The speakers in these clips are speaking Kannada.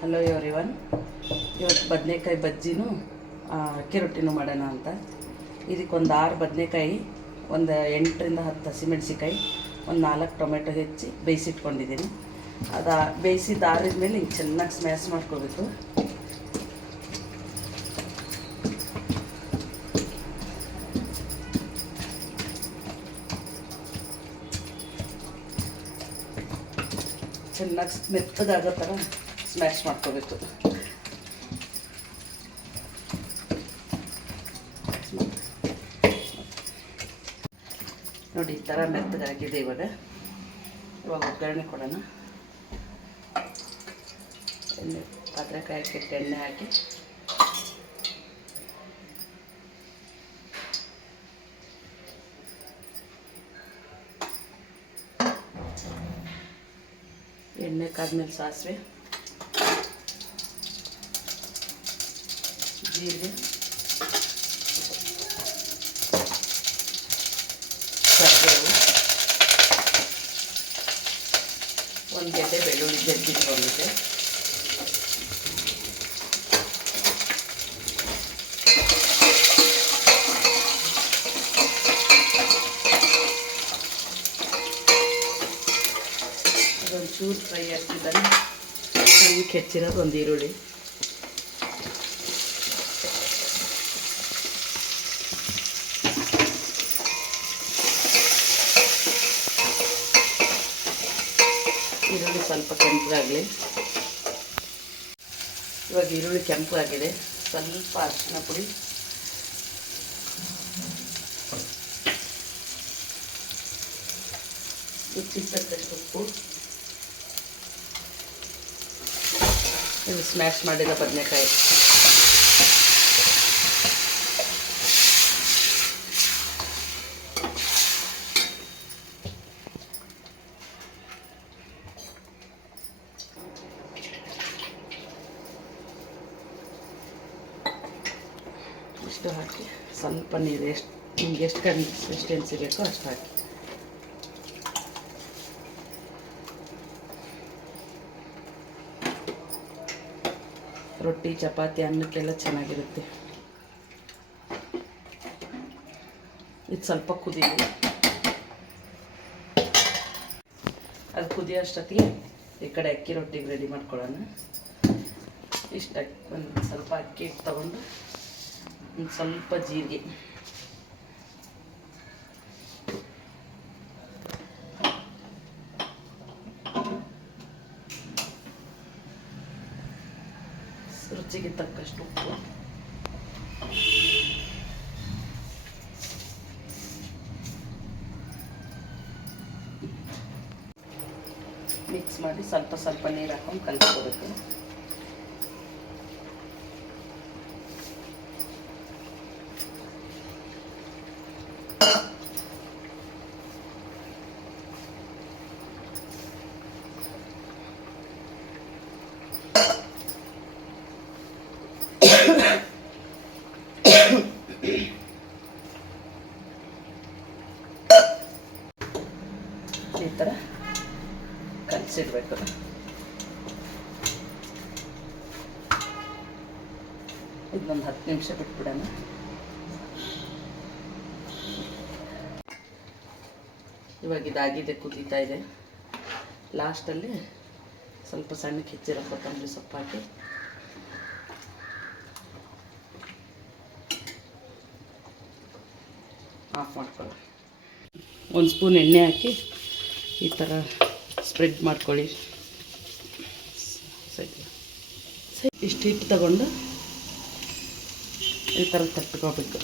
Hello everyone. ಇವತ್ತು ಬದನೆಕಾಯಿ ಬಜ್ಜಿನೂ ಅಕ್ಕಿ ರೊಟ್ಟಿನೂ ಮಾಡೋಣ ಅಂತ. ಇದಕ್ಕೊಂದು 6 ಬದನೆಕಾಯಿ, ಒಂದು 8ರಿಂದ 10 ಹಸಿಮೆಣ್ಸಿಕಾಯಿ, ಒಂದು 4 ಟೊಮೆಟೊ ಹೆಚ್ಚಿ ಬೇಯಿಸಿಟ್ಕೊಂಡಿದ್ದೀನಿ. ಅದು ಬೇಯಿಸಿದ್ದು ಆರಿದ ಮೇಲೆ ಹಿಂಗೆ ಚೆನ್ನಾಗಿ ಸ್ಮ್ಯಾಶ್ ಮಾಡ್ಕೋಬೇಕು. ಚೆನ್ನಾಗಿ ಮೆತ್ತಗಾಗೋ ಥರ ಸ್ಮ್ಯಾಶ್ ಮಾಡ್ಕೋಬೇಕು. ನೋಡಿ, ಈ ಥರ ಮೆತ್ತಗಾಗಿದೆ. ಇವಾಗ ಒಗ್ಗರಣೆ ಕೊಡೋಣ. ಎಣ್ಣೆ ಪಾತ್ರೆ ಕಾಯಕ್ಕಿಟ್ಟು ಎಣ್ಣೆ ಹಾಕಿ ಎಣ್ಣೆ ಕಾದ್ಮೇಲೆ ಸಾಸಿವೆ, ಜೀರಿಗೆ, ಕರಿಬೇವು, ಒಂದು ಗೆಡ್ಡೆ ಬೆಳ್ಳುಳ್ಳಿ ಜಜ್ಜಿಟ್ಕೊಂಡಿದ್ದೆ, ಅದೊಂದು ಚೂರು ಫ್ರೈ ಆಗ್ತಿದ್ದಾನೆ. ಸಣ್ಣಕ್ಕೆ ಹೆಚ್ಚಿರೋದು ಒಂದು ಈರುಳ್ಳಿ, ಈರುಳ್ಳಿ ಸ್ವಲ್ಪ ಕೆಂಪಗಾಗಲಿ. ಇವಾಗ ಈರುಳ್ಳಿ ಕೆಂಪಗಾಗಿದೆ. ಸ್ವಲ್ಪ ಅರಿಶಿನ ಪುಡಿ, ರುಚಿಗೆ ತಕ್ಕಷ್ಟು ಉಪ್ಪು, ಇದು ಸ್ಮ್ಯಾಶ್ ಮಾಡಿದ ಬದನೆಕಾಯಿ, ಇಷ್ಟು ಹಾಕಿ ಸ್ವಲ್ಪ ನೀರು, ನಿಮ್ಗೆ ಎಷ್ಟು ಕನ್ಸಿಸ್ಟೆನ್ಸಿ ಬೇಕೋ ಅಷ್ಟು ಹಾಕಿ. ರೊಟ್ಟಿ, ಚಪಾತಿ, ಅನ್ನಕ್ಕೆಲ್ಲ ಚೆನ್ನಾಗಿರುತ್ತೆ. ಇದು ಸ್ವಲ್ಪ ಕುದೀಲಿ. ಅದು ಕುದಿಯೋಷ್ಟೊತ್ತಿಗೆ ಈ ಕಡೆ ಅಕ್ಕಿ ರೊಟ್ಟಿಗೆ ರೆಡಿ ಮಾಡ್ಕೊಳ್ಳೋಣ. ಇಷ್ಟು ಒಂದು ಸ್ವಲ್ಪ ಅಕ್ಕಿ ಹಿಟ್ಟು ತಗೊಂಡು ಒಂದು ಸ್ವಲ್ಪ ಜೀರಿಗೆ, ರುಚಿಗೆ ತಕ್ಕಷ್ಟು ಉಪ್ಪು, ಮಿಕ್ಸ್ ಮಾಡಿ ಸ್ವಲ್ಪ ಸ್ವಲ್ಪ ನೀರು ಹಾಕೊಂಡು ಕಲಿಸ್ಕೋಬೇಕು. ಈ ಥರ ಕಲಿಸಿಡ್ಬೇಕು. ಇದೊಂದು 10 ನಿಮಿಷ ಬಿಟ್ಬಿಡೋಣ. ಇವಾಗ ಇದಾಗಿದೆ, ಕುದೀತಾ ಇದೆ. ಲಾಸ್ಟಲ್ಲಿ ಸ್ವಲ್ಪ ಸಣ್ಣಕ್ಕೆ ಹೆಚ್ಚಿರೋ ಕೊತ್ತಂಬರಿ ಸೊಪ್ಪು ಹಾಕಿ ಆಫ್ ಮಾಡ್ಕೊಳ್ಳಿ. 1 ಸ್ಪೂನ್ ಎಣ್ಣೆ ಹಾಕಿ ಈ ಥರ ಸ್ಪ್ರೆಡ್ ಮಾಡ್ಕೊಳ್ಳಿ. ಇಷ್ಟು ಹಿಟ್ಟು ತಗೊಂಡು ಈ ಥರ ತಟ್ಕೋಬೇಕು.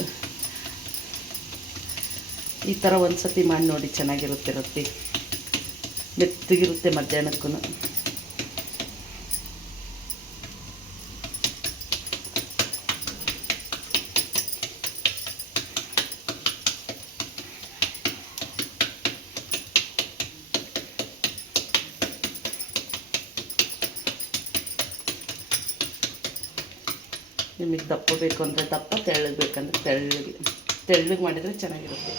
ಈ ಥರ ಒಂದು ಸತಿ ಮಾಡಿ ನೋಡಿ, ಚೆನ್ನಾಗಿರುತ್ತೆ. ರೊಟ್ಟಿ ಮೆತ್ತಗಿರುತ್ತೆ ಮಧ್ಯಾಹ್ನಕ್ಕೂ. ನಿಮಗೆ ದಪ್ಪ ಬೇಕು ಅಂದರೆ ದಪ್ಪ, ತೆಳ್ಳಗೆ ಬೇಕಂದ್ರೆ ತೆಳ್ಳಗೆ ಮಾಡಿದರೆ ಚೆನ್ನಾಗಿರುತ್ತೆ.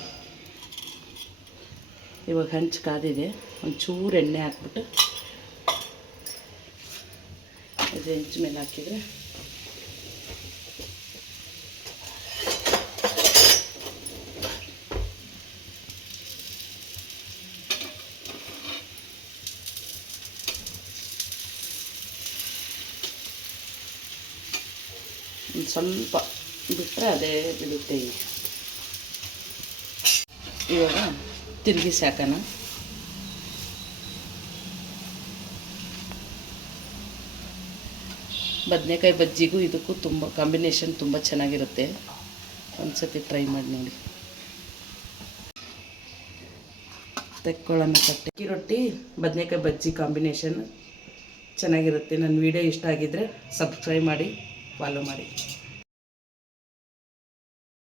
ಇವಾಗ ಹಂಚು ಕಾದಿದೆ. ಒಂಚೂರು ಎಣ್ಣೆ ಹಾಕ್ಬಿಟ್ಟು ಇದು ಹೆಂಚು ಮೇಲೆ ಹಾಕಿದರೆ ಒಂದು ಸ್ವಲ್ಪ ಬಿಟ್ಟರೆ ಅದೇ ಬಿಡುತ್ತೆ. ಇವಾಗ ತಿರುಗಿಸಿ ಹಾಕೋಣ. ಬದನೆಕಾಯಿ ಬಜ್ಜಿಗೂ ಇದಕ್ಕೂ ತುಂಬ ಕಾಂಬಿನೇಷನ್ ತುಂಬ ಚೆನ್ನಾಗಿರುತ್ತೆ. ಒಂದು ಸತಿ ಟ್ರೈ ಮಾಡಿ ನೋಡಿ. ತೆಕ್ಕೊಳ್ಳೋಣ ತಟ್ಟೆ. ಅಕ್ಕಿ ರೊಟ್ಟಿ ಬದನೆಕಾಯಿ ಬಜ್ಜಿ ಕಾಂಬಿನೇಷನ್ ಚೆನ್ನಾಗಿರುತ್ತೆ. ನನ್ನ ವಿಡಿಯೋ ಇಷ್ಟ ಆಗಿದ್ದರೆ ಸಬ್ಸ್ಕ್ರೈಬ್ ಮಾಡಿ, ಫಾಲೋ ಮಾಡಿ.